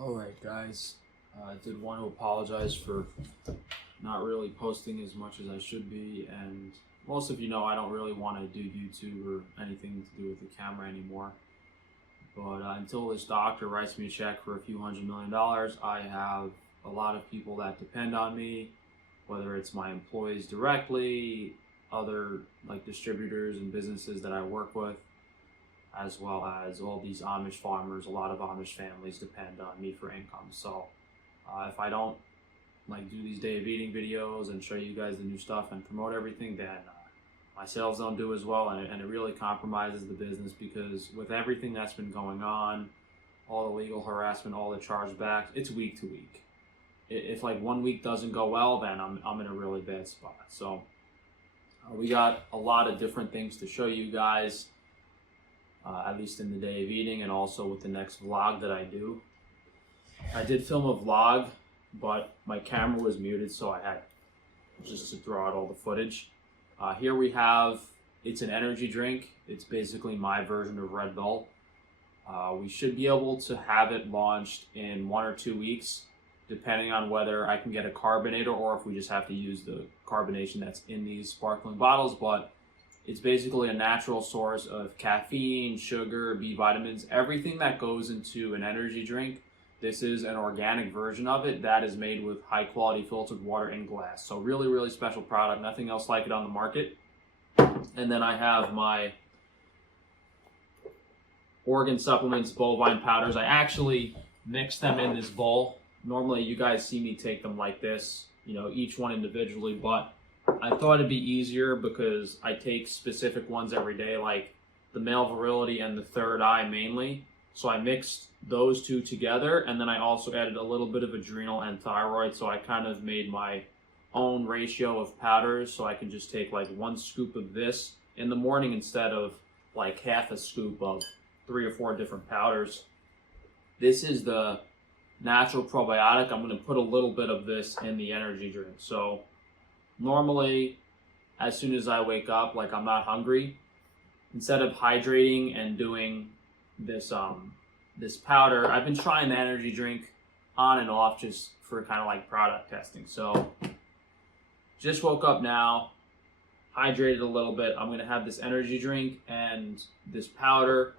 Alright guys, I did want to apologize for not really posting as much as I should be, and most of you know I don't really want to do YouTube or anything to do with the camera anymore. But until this doctor writes me a check for a few $100 million, I have a lot of people that depend on me, whether it's my employees directly, other like distributors and businesses that I work with, as well as all these Amish farmers. A lot of Amish families depend on me for income. So if I don't like do these day of eating videos and show you guys the new stuff and promote everything, then my sales don't do as well, and it really compromises the business, because with everything that's been going on, all the legal harassment, all the chargebacks, it's week to week. If like 1 week doesn't go well, then I'm in a really bad spot. So we got a lot of different things to show you guys, at least in the day of eating, and also with the next vlog that I do. I did film a vlog, but my camera was muted, so I had just to throw out all the footage. Here we have, it's an energy drink. It's basically my version of Red Bull. We should be able to have it launched in 1 or 2 weeks, depending on whether I can get a carbonator or if we just have to use the carbonation that's in these sparkling bottles. But it's basically a natural source of caffeine, sugar, B vitamins, everything that goes into an energy drink. This is an organic version of it that is made with high quality filtered water in glass. So really, really special product. Nothing else like it on the market. And then I have my organ supplements, bovine powders. I actually mix them in this bowl. Normally you guys see me take them like this, you know, each one individually, but I thought it'd be easier because I take specific ones every day, like the male virility and the third eye mainly. So I mixed those two together, and then I also added a little bit of adrenal and thyroid. So I kind of made my own ratio of powders, so I can just take like 1 scoop of this in the morning instead of like half a scoop of 3 or 4 different powders. This is the natural probiotic. I'm going to put a little bit of this in the energy drink. So normally, as soon as I wake up, like I'm not hungry, instead of hydrating and doing this this powder, I've been trying the energy drink on and off just for kind of like product testing. So just woke up now, hydrated a little bit. I'm gonna have this energy drink and this powder.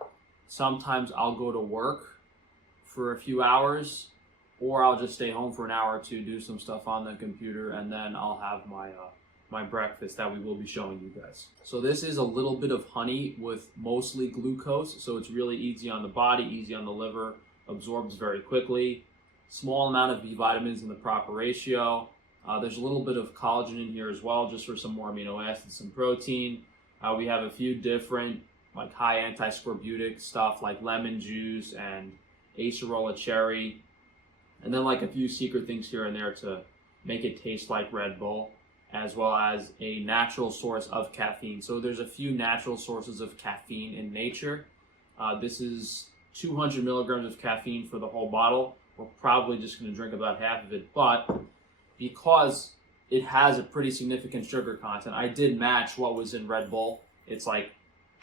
Sometimes I'll go to work for a few hours, or I'll just stay home for an hour or two, do some stuff on the computer, and then I'll have my my breakfast that we will be showing you guys. So this is a little bit of honey with mostly glucose, so it's really easy on the body, easy on the liver, absorbs very quickly. Small amount of B vitamins in the proper ratio. There's a little bit of collagen in here as well, just for some more amino acids, some protein. We have a few different like high anti-scorbutic stuff like lemon juice and acerola cherry, and then like a few secret things here and there to make it taste like Red Bull, as well as a natural source of caffeine. So there's a few natural sources of caffeine in nature. This is 200 milligrams of caffeine for the whole bottle. We're probably just going to drink about half of it, but because it has a pretty significant sugar content, I did match what was in Red Bull. It's like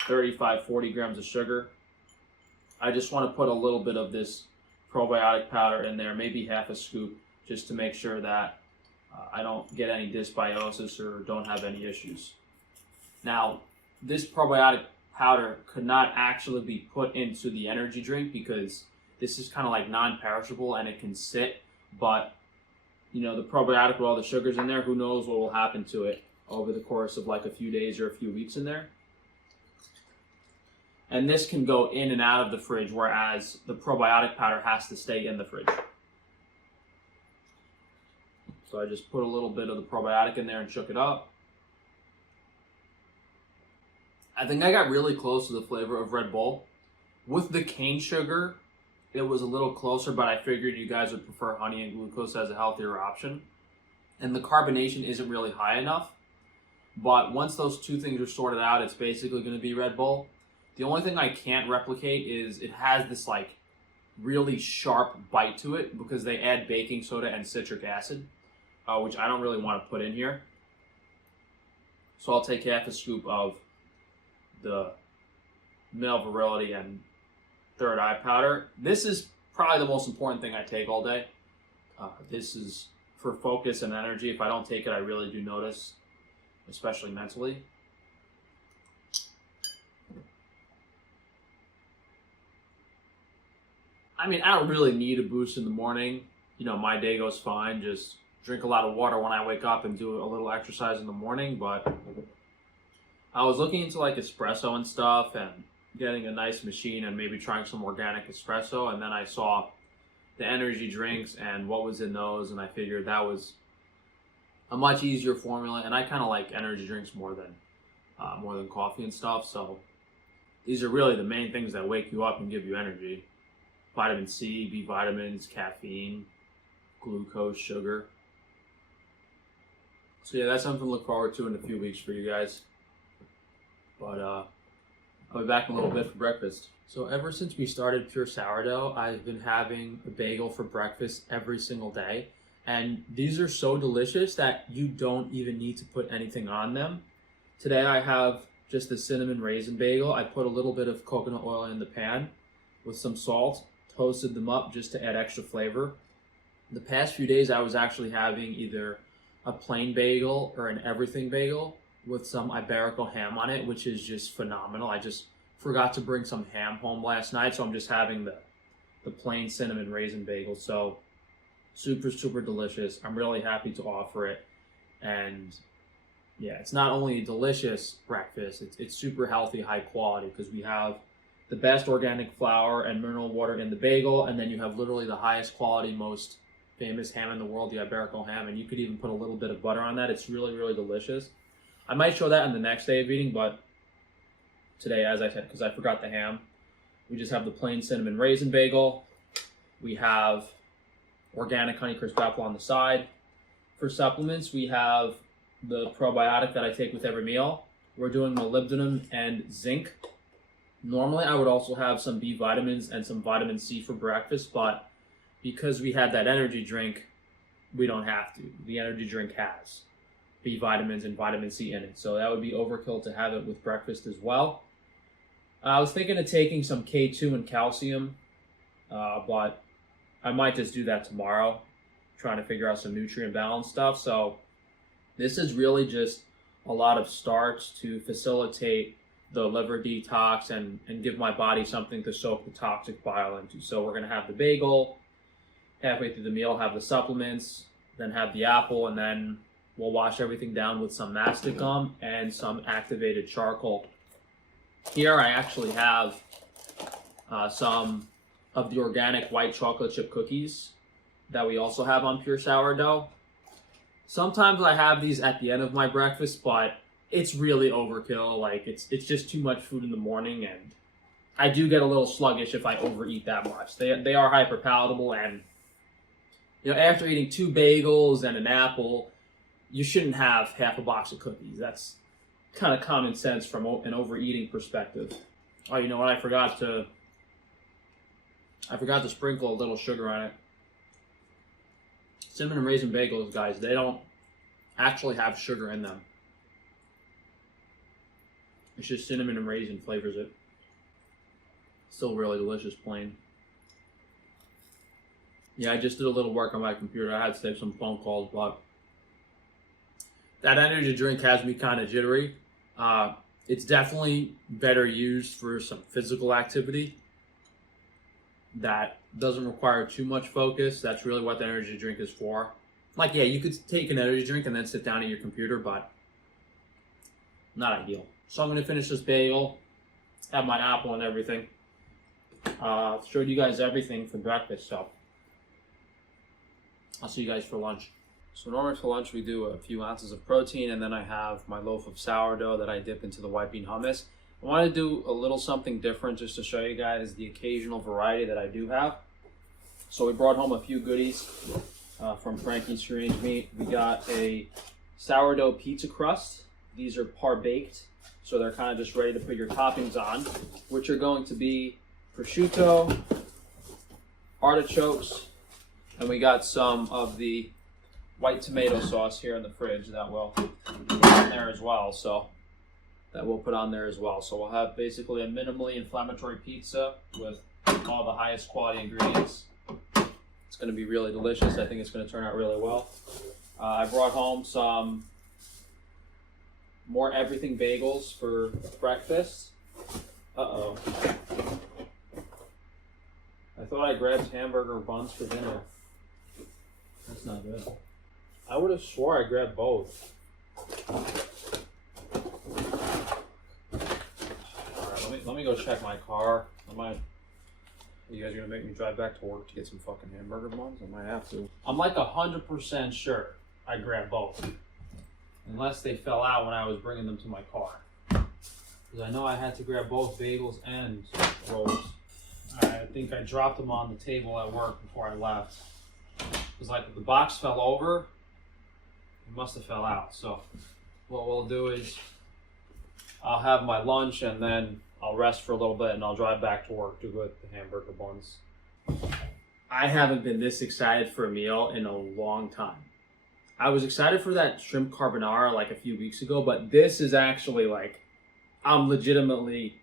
35, 40 grams of sugar. I just want to put a little bit of this probiotic powder in there, maybe half a scoop, just to make sure that I don't get any dysbiosis or don't have any issues. Now, this probiotic powder could not actually be put into the energy drink because this is kind of like non-perishable and it can sit, but you know, the probiotic with all the sugars in there, who knows what will happen to it over the course of like a few days or a few weeks in there. And this can go in and out of the fridge, whereas the probiotic powder has to stay in the fridge. So I just put a little bit of the probiotic in there and shook it up. I think I got really close to the flavor of Red Bull. With the cane sugar, it was a little closer, but I figured you guys would prefer honey and glucose as a healthier option. And the carbonation isn't really high enough. But once those two things are sorted out, it's basically going to be Red Bull. The only thing I can't replicate is it has this like really sharp bite to it because they add baking soda and citric acid, which I don't really want to put in here. So I'll take half a scoop of the male virility and third eye powder. This is probably the most important thing I take all day. This is for focus and energy. If I don't take it, I really do notice, especially mentally. I mean, I don't really need a boost in the morning. You know, my day goes fine. Just drink a lot of water when I wake up and do a little exercise in the morning. But I was looking into like espresso and stuff and getting a nice machine and maybe trying some organic espresso. And then I saw the energy drinks and what was in those. And I figured that was a much easier formula. And I kind of like energy drinks more than coffee and stuff. So these are really the main things that wake you up and give you energy. Vitamin C, B vitamins, caffeine, glucose, sugar. So yeah, that's something to look forward to in a few weeks for you guys. But I'll be back in a little bit for breakfast. So ever since we started Pure Sourdough, I've been having a bagel for breakfast every single day. And these are so delicious that you don't even need to put anything on them. Today I have just the cinnamon raisin bagel. I put a little bit of coconut oil in the pan with some salt, toasted them up just to add extra flavor. The past few days I was actually having either a plain bagel or an everything bagel with some Iberico ham on it, which is just phenomenal. I just forgot to bring some ham home last night, so I'm just having the plain cinnamon raisin bagel. So super, super delicious. I'm really happy to offer it. And yeah, it's not only a delicious breakfast, it's super healthy, high quality, because we have the best organic flour and mineral water in the bagel, and then you have literally the highest quality, most famous ham in the world, the Iberico ham, and you could even put a little bit of butter on that. It's really, really delicious. I might show that in the next day of eating, but today, as I said, because I forgot the ham, we just have the plain cinnamon raisin bagel. We have organic Honeycrisp apple on the side. For supplements, we have the probiotic that I take with every meal. We're doing molybdenum and zinc. Normally, I would also have some B vitamins and some vitamin C for breakfast, but because we had that energy drink, we don't have to. The energy drink has B vitamins and vitamin C in it, so that would be overkill to have it with breakfast as well. I was thinking of taking some K2 and calcium, but I might just do that tomorrow, trying to figure out some nutrient balance stuff. So this is really just a lot of starch to facilitate the liver detox and give my body something to soak the toxic bile into. So we're gonna have the bagel, halfway through the meal have the supplements, then have the apple, and then we'll wash everything down with some mastic gum and some activated charcoal. Here I actually have some of the organic white chocolate chip cookies that we also have on Pure Sourdough. Sometimes I have these at the end of my breakfast, but it's really overkill. Like it's just too much food in the morning, and I do get a little sluggish if I overeat that much. They are hyper palatable, and you know, after eating 2 bagels and an apple, you shouldn't have half a box of cookies. That's kind of common sense from an overeating perspective. Oh, you know what? I forgot to sprinkle a little sugar on it. Cinnamon and raisin bagels, guys, they don't actually have sugar in them. It's just cinnamon and raisin flavors it. Still really delicious plain. Yeah, I just did a little work on my computer. I had to take some phone calls, but that energy drink has me kind of jittery. It's definitely better used for some physical activity that doesn't require too much focus. That's really what the energy drink is for. Like, yeah, you could take an energy drink and then sit down at your computer, but not ideal. So I'm going to finish this bagel, have my apple and everything. Showed you guys everything for breakfast, so I'll see you guys for lunch. So normally for lunch we do a few ounces of protein, and then I have my loaf of sourdough that I dip into the white bean hummus. I want to do a little something different just to show you guys the occasional variety that I do have. So we brought home a few goodies from Frankie's Strange Meat. We got a sourdough pizza crust. These are par-baked, so they're kind of just ready to put your toppings on, which are going to be prosciutto, artichokes, and we got some of the white tomato sauce here in the fridge that we'll put on there as well. So we'll have basically a minimally inflammatory pizza with all the highest quality ingredients. It's going to be really delicious. I think it's going to turn out really well. I brought home some more everything bagels for breakfast. Uh-oh. I thought I grabbed hamburger buns for dinner. That's not good. I would have swore I grabbed both. Alright, let me go check my car. You guys are gonna make me drive back to work to get some fucking hamburger buns? I might have to. I'm like 100% sure I grabbed both. Unless they fell out when I was bringing them to my car. Because I know I had to grab both bagels and rolls. I think I dropped them on the table at work before I left. Because like the box fell over, it must have fell out. So what we'll do is I'll have my lunch and then I'll rest for a little bit and I'll drive back to work to go with the hamburger buns. I haven't been this excited for a meal in a long time. I was excited for that shrimp carbonara like a few weeks ago, but this is actually like, I'm legitimately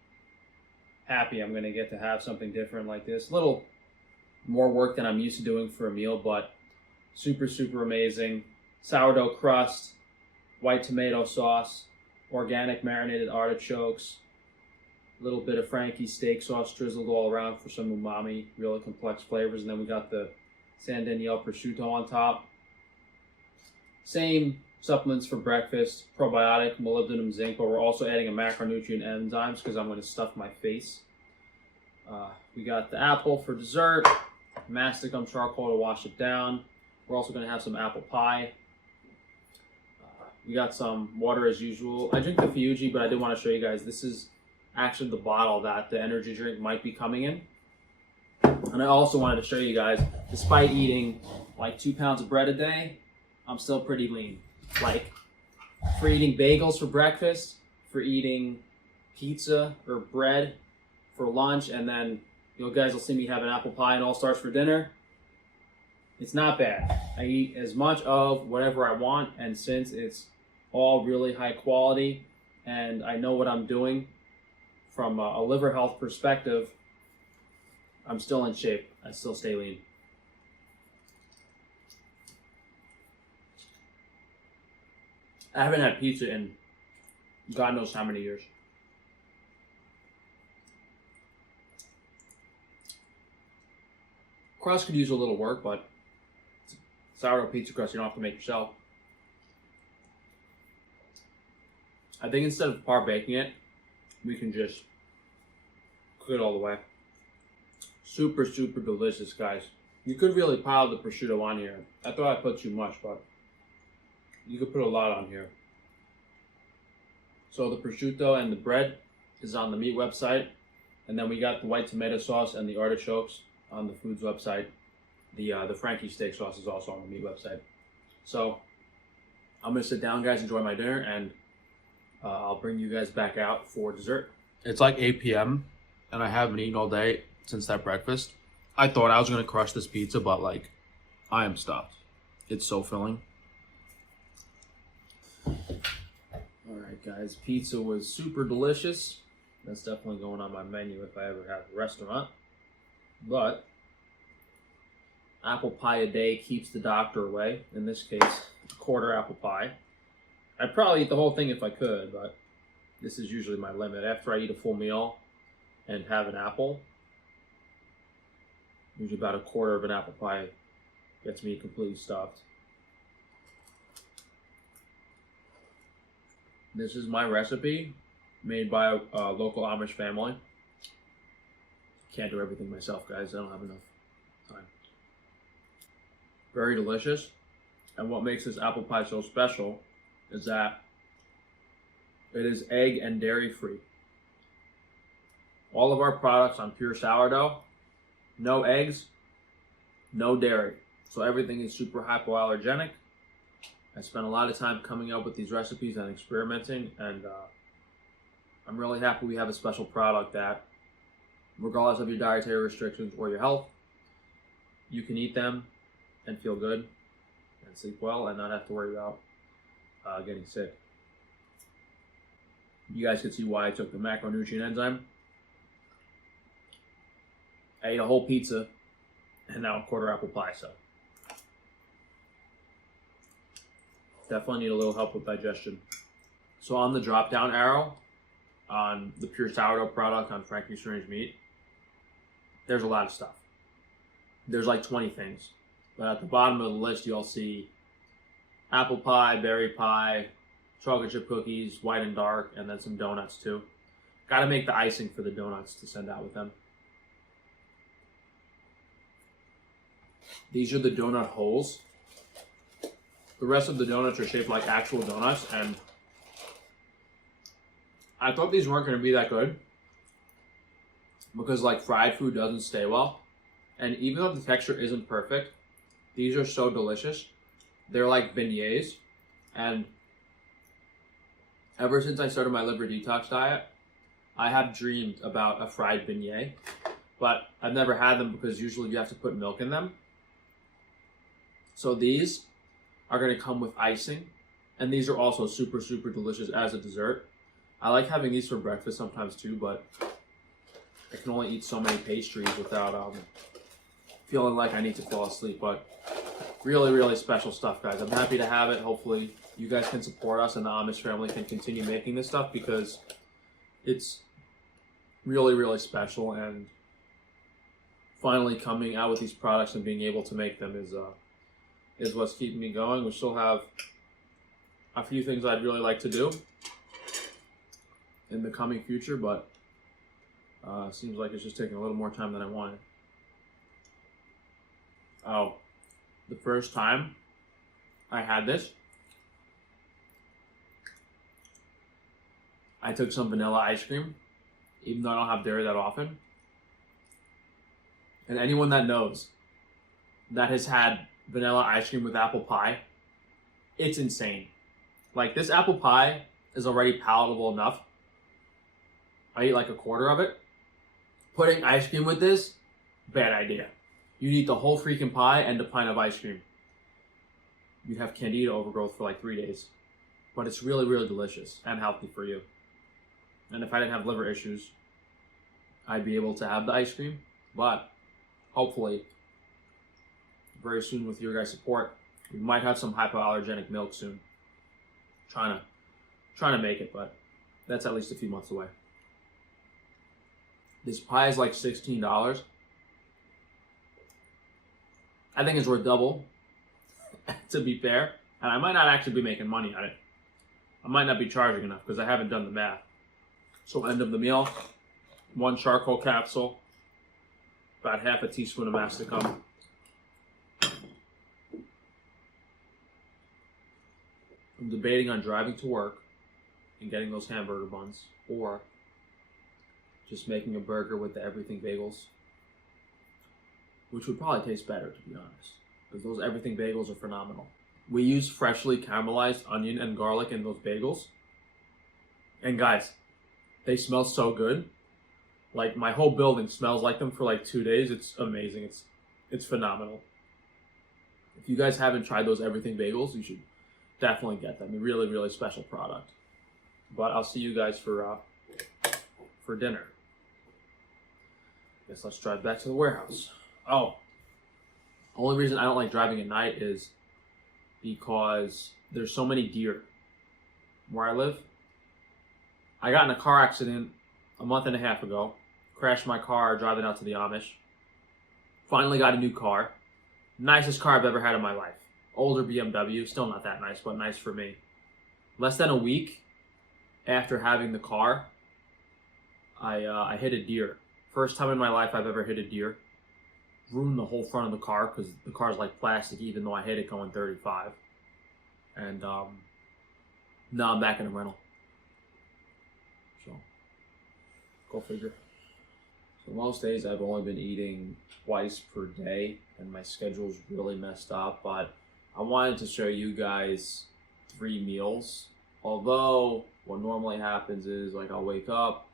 happy I'm gonna get to have something different like this. A little more work than I'm used to doing for a meal, but super, super amazing. Sourdough crust, white tomato sauce, organic marinated artichokes, a little bit of Frankie's steak sauce drizzled all around for some umami, really complex flavors. And then we got the San Daniel prosciutto on top. Same supplements for breakfast, probiotic, molybdenum, zinc, but we're also adding a macronutrient enzymes because I'm going to stuff my face. We got the apple for dessert, masticum charcoal to wash it down. We're also going to have some apple pie. We got some water as usual. I drink the Fuji, but I did want to show you guys, this is actually the bottle that the energy drink might be coming in. And I also wanted to show you guys, despite eating like 2 pounds of bread a day, I'm still pretty lean. Like, for eating bagels for breakfast, for eating pizza or bread for lunch, and then you guys will see me have an apple pie and all stars for dinner. It's not bad. I eat as much of whatever I want, and since it's all really high quality and I know what I'm doing from a liver health perspective, I'm still in shape. I still stay lean. I haven't had pizza in God knows how many years. Crust could use a little work, but sourdough pizza crust you don't have to make yourself. I think instead of par baking it, we can just cook it all the way. Super, super delicious, guys. You could really pile the prosciutto on here. I thought I put too much, but you could put a lot on here. So the prosciutto and the bread is on the meat website. And then we got the white tomato sauce and the artichokes on the foods website. The Frankie's steak sauce is also on the meat website. So I'm gonna sit down, guys, enjoy my dinner, and I'll bring you guys back out for dessert. It's like 8 p.m. and I haven't eaten all day since that breakfast. I thought I was gonna crush this pizza, but like, I am stuffed. It's so filling. Alright guys, pizza was super delicious. That's definitely going on my menu if I ever have a restaurant. But apple pie a day keeps the doctor away. In this case, a quarter apple pie. I'd probably eat the whole thing if I could, but this is usually my limit. After I eat a full meal and have an apple, usually about a quarter of an apple pie gets me completely stuffed. This is my recipe, made by a local Amish family. Can't do everything myself, guys. I don't have enough time. Very delicious. And what makes this apple pie so special is that it is egg and dairy free. All of our products on pure sourdough, no eggs, no dairy. So everything is super hypoallergenic. I spent a lot of time coming up with these recipes and experimenting, and I'm really happy we have a special product that, regardless of your dietary restrictions or your health, you can eat them and feel good and sleep well and not have to worry about getting sick. You guys can see why I took the macronutrient enzyme. I ate a whole pizza and now a quarter apple pie, so definitely need a little help with digestion. So on the drop down arrow, on the pure sourdough product on Frankie's Strange Meat, there's a lot of stuff. There's like 20 things. But at the bottom of the list, you'll see apple pie, berry pie, chocolate chip cookies, white and dark, and then some donuts too. Got to make the icing for the donuts to send out with them. These are the donut holes. The rest of the donuts are shaped like actual donuts, and I thought these weren't going to be that good because like fried food doesn't stay well. And even though the texture isn't perfect, these are so delicious. They're like beignets. And ever since I started my liver detox diet, I have dreamed about a fried beignet, but I've never had them because usually you have to put milk in them. So these are going to come with icing, and these are also super, super delicious as a dessert. I like having these for breakfast sometimes too, but I can only eat so many pastries without feeling like I need to fall asleep. But really, really special stuff, guys. I'm happy to have it. Hopefully you guys can support us and the Amish family can continue making this stuff because it's really, really special, and finally coming out with these products and being able to make them is what's keeping me going. We still have a few things I'd really like to do in the coming future, but seems like it's just taking a little more time than I wanted. Oh, the first time I had this, I took some vanilla ice cream, even though I don't have dairy that often. And anyone that knows that has had vanilla ice cream with apple pie, it's insane. Like, this apple pie is already palatable enough. I eat like a quarter of it. Putting ice cream with this, bad idea. You'd eat the whole freaking pie and a pint of ice cream. You'd have candida overgrowth for like 3 days. But it's really, really delicious and healthy for you. And if I didn't have liver issues, I'd be able to have the ice cream. But hopefully, very soon with your guys' support, we might have some hypoallergenic milk soon. Trying to make it, but that's at least a few months away. This pie is like $16. I think it's worth double, to be fair. And I might not actually be making money on it. I might not be charging enough because I haven't done the math. So end of the meal, 1 charcoal capsule, about half a teaspoon of masticum. I'm debating on driving to work and getting those hamburger buns, or just making a burger with the everything bagels, which would probably taste better, to be honest, because those everything bagels are phenomenal. We use freshly caramelized onion and garlic in those bagels, and guys, they smell so good. Like, my whole building smells like them for like 2 days. It's amazing. It's phenomenal. If you guys haven't tried those everything bagels, you should definitely get them. A really, really special product. But I'll see you guys for dinner. Guess let's drive back to the warehouse. Oh, only reason I don't like driving at night is because there's so many deer where I live. I got in a car accident a month and a half ago. Crashed my car driving out to the Amish. Finally got a new car. Nicest car I've ever had in my life. Older BMW, still not that nice, but nice for me. Less than a week after having the car, I hit a deer. First time in my life I've ever hit a deer. Ruined the whole front of the car because the car's like plastic, even though I hit it going 35. And now I'm back in a rental. So, go figure. So most days I've only been eating twice per day, and my schedule's really messed up, but I wanted to show you guys 3 meals. Although what normally happens is, like, I'll wake up,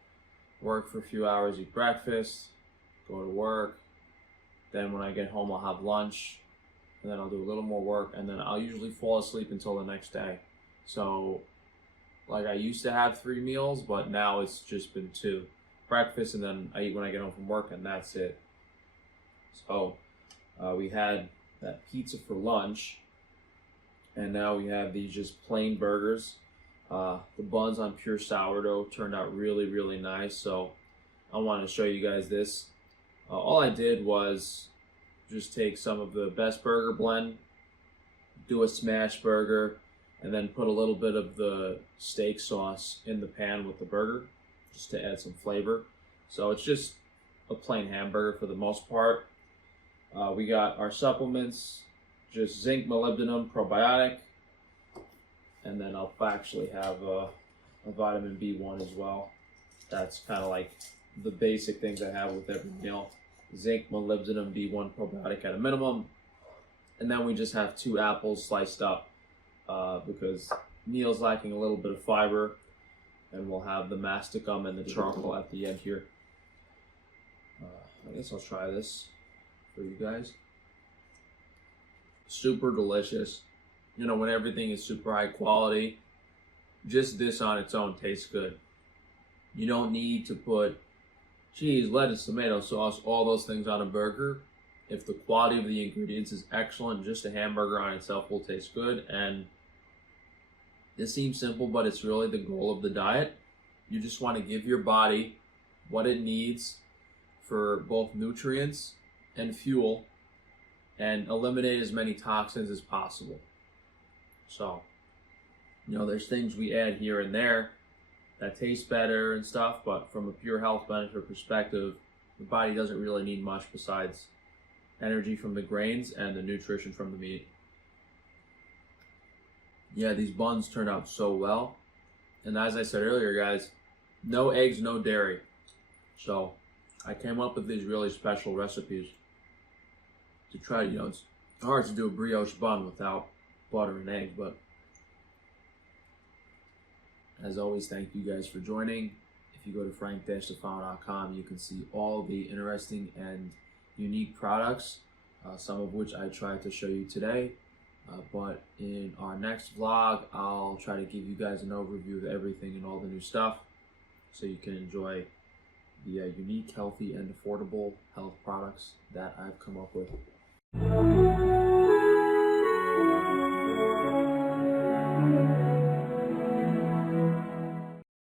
work for a few hours, eat breakfast, go to work, then when I get home I'll have lunch, and then I'll do a little more work, and then I'll usually fall asleep until the next day. So, like, I used to have 3 meals, but now it's just been 2. Breakfast, and then I eat when I get home from work, and that's it. So we had that pizza for lunch, and now we have these just plain burgers. The buns on pure sourdough turned out really, really nice. So I wanted to show you guys this. All I did was just take some of the Best Burger blend, do a smash burger, and then put a little bit of the steak sauce in the pan with the burger just to add some flavor. So it's just a plain hamburger for the most part. We got our supplements, just zinc, molybdenum, probiotic, and then I'll actually have a vitamin B1 as well. That's kind of like the basic things I have with every meal. Zinc, molybdenum, B1, probiotic at a minimum. And then we just have 2 apples sliced up because meal's lacking a little bit of fiber. And we'll have the masticum and the charcoal at the end here. I guess I'll try this for you guys. Super delicious. You know, when everything is super high quality, just this on its own tastes good. You don't need to put cheese, lettuce, tomato sauce, all those things on a burger. If the quality of the ingredients is excellent, just a hamburger on itself will taste good. And it seems simple, but it's really the goal of the diet. You just want to give your body what it needs for both nutrients and fuel, and eliminate as many toxins as possible. So, you know, there's things we add here and there that taste better and stuff, but from a pure health benefit perspective, the body doesn't really need much besides energy from the grains and the nutrition from the meat. Yeah, these buns turned out so well. And as I said earlier, guys, no eggs, no dairy. So I came up with these really special recipes to try. You know, it's hard to do a brioche bun without butter and eggs, but as always, thank you guys for joining. If you go to frank-stefano.com, you can see all the interesting and unique products, some of which I tried to show you today. But in our next vlog, I'll try to give you guys an overview of everything and all the new stuff so you can enjoy the unique, healthy, and affordable health products that I've come up with.